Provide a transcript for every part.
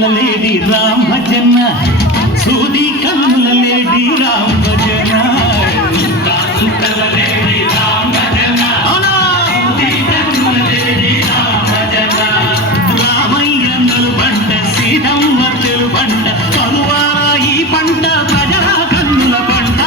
కళ్ళ లేడి రామ భజన సూది కళ్ళ లేడి రామ భజన రామయ్య నలుబంట సీతమ్మ తెలుబంట కనువార ఈ పంట ప్రజల కన్నుల పంట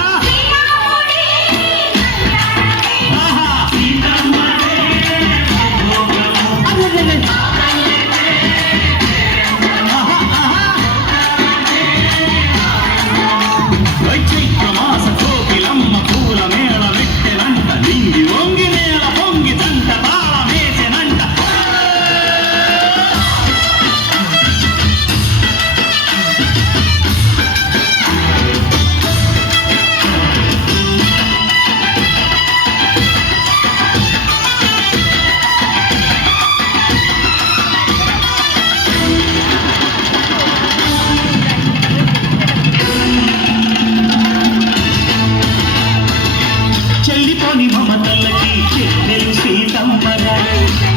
చెల్లిపోని మమతల్లకి చెల్లెలు సీతమ్మరా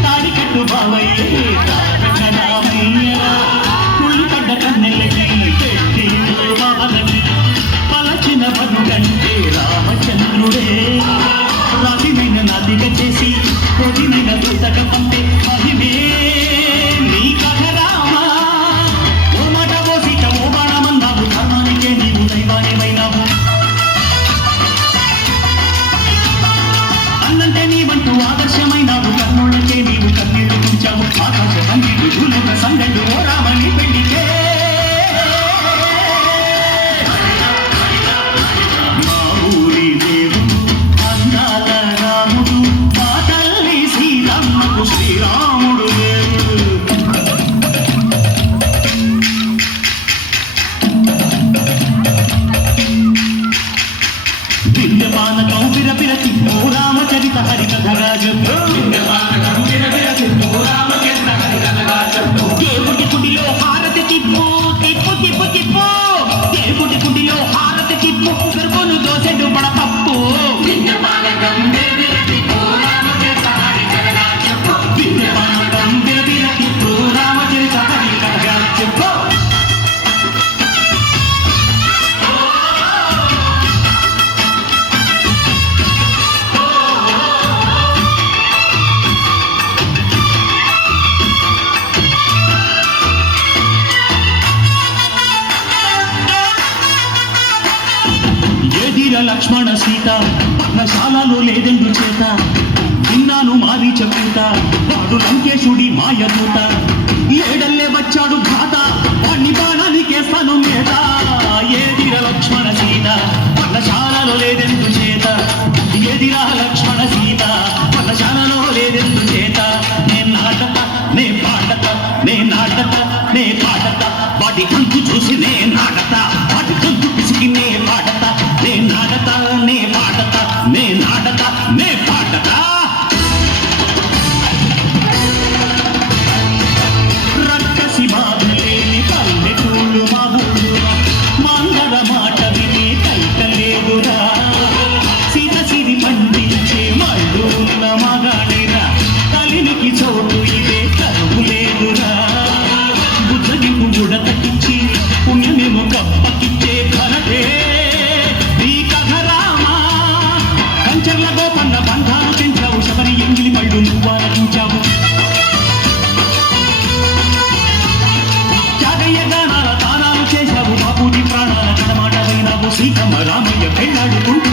తాడికట్టు బావయ్యే తారకరామయ్యరా కుళ్ళిపడ్డ కన్నెల్లకి పెట్టి బావలకి పలచిన బతుకంటే రామచంద్రుడే రాతినైన నదిక చేసి కొదినైన పుస్తక పంటే మహిమే నీ కథ రామా ఓ మాట ఓ సీత ఓ బాణమన్నావు ధర్మానికే నీవు దైవానివైనావు అన్నంటే నీవంటూ ఆదర్శమైనావు కర్ణుళ్ళకే నీవు కన్నీళ్లు తుంచావు ఆకాశ కన్నీళ్లు భూలోక సంగళ్ళు ఓ రామని పెళ్లికే మా ఊరి దేవుడు అందాల రాముడు మా తల్లి సీతమ్మకు శ్రీరాముడు దేవుడు విద్యపానకం విరపిరతి ఓ రామచరిత హరికథగా చెప్పు దేవుడి గుడిలో హారతి తిప్పు తిప్పు తిప్పు తిప్పు దేవుడి గుడిలో హారతి తిప్పు గర్భను దోసెడు పడపప్పు విద్యపానకం విరపిరతి ఓ రామచరిత హరికథగా చెప్పు లక్ష్మణ సీత పర్ణశాలలో లేదెందు చేత విన్నాను మారీచ పూత వాడు లంకేశుడి మాయదూత ఏడల్లే వచ్చాడు ఘాత వాణ్ణి బాణానికేస్తాను మేత ఏదిర లక్ష్మణ సీత పర్ణశాలలో లేదెందు చేత ఏదిరా లక్ష్మణ సీత పర్ణశాలలో లేదెందు చేత నే నాటత నే పాటత నే నాటత నే పాటత వాటి కంకు చూసి నే నాటత వాటి కంకు పిసికి నే పాటత నే నాటత నే పాటత నే నాటత నే పాటత రక్కసి బాధలేని పల్లెటూళ్ళు మా ఊళ్ళురా మంగళ మాట విని కైకలేదురా సీత సిరి పండించే మళ్ళు ఉన్న మగాడిరా కలినికి చోటు ఇదే కరువు లేదురా బుద్ధని పువ్వుడ తట్టించి పుణ్యమేమో కప్పకిచ్చే ఘనతే ఈ కథ రామా కంచర్ల గోపన్న బంధాలు పెంచావు శబరి ఎంగిలి మళ్ళు నువ్వు ఆరగించావు జాగయ్య గానాల తానాలు చేశావు బాబూజీ ప్రాణాల కడమాట అయినావు సీతమ్మ రామయ్య పెళ్ళాడుకుంటూ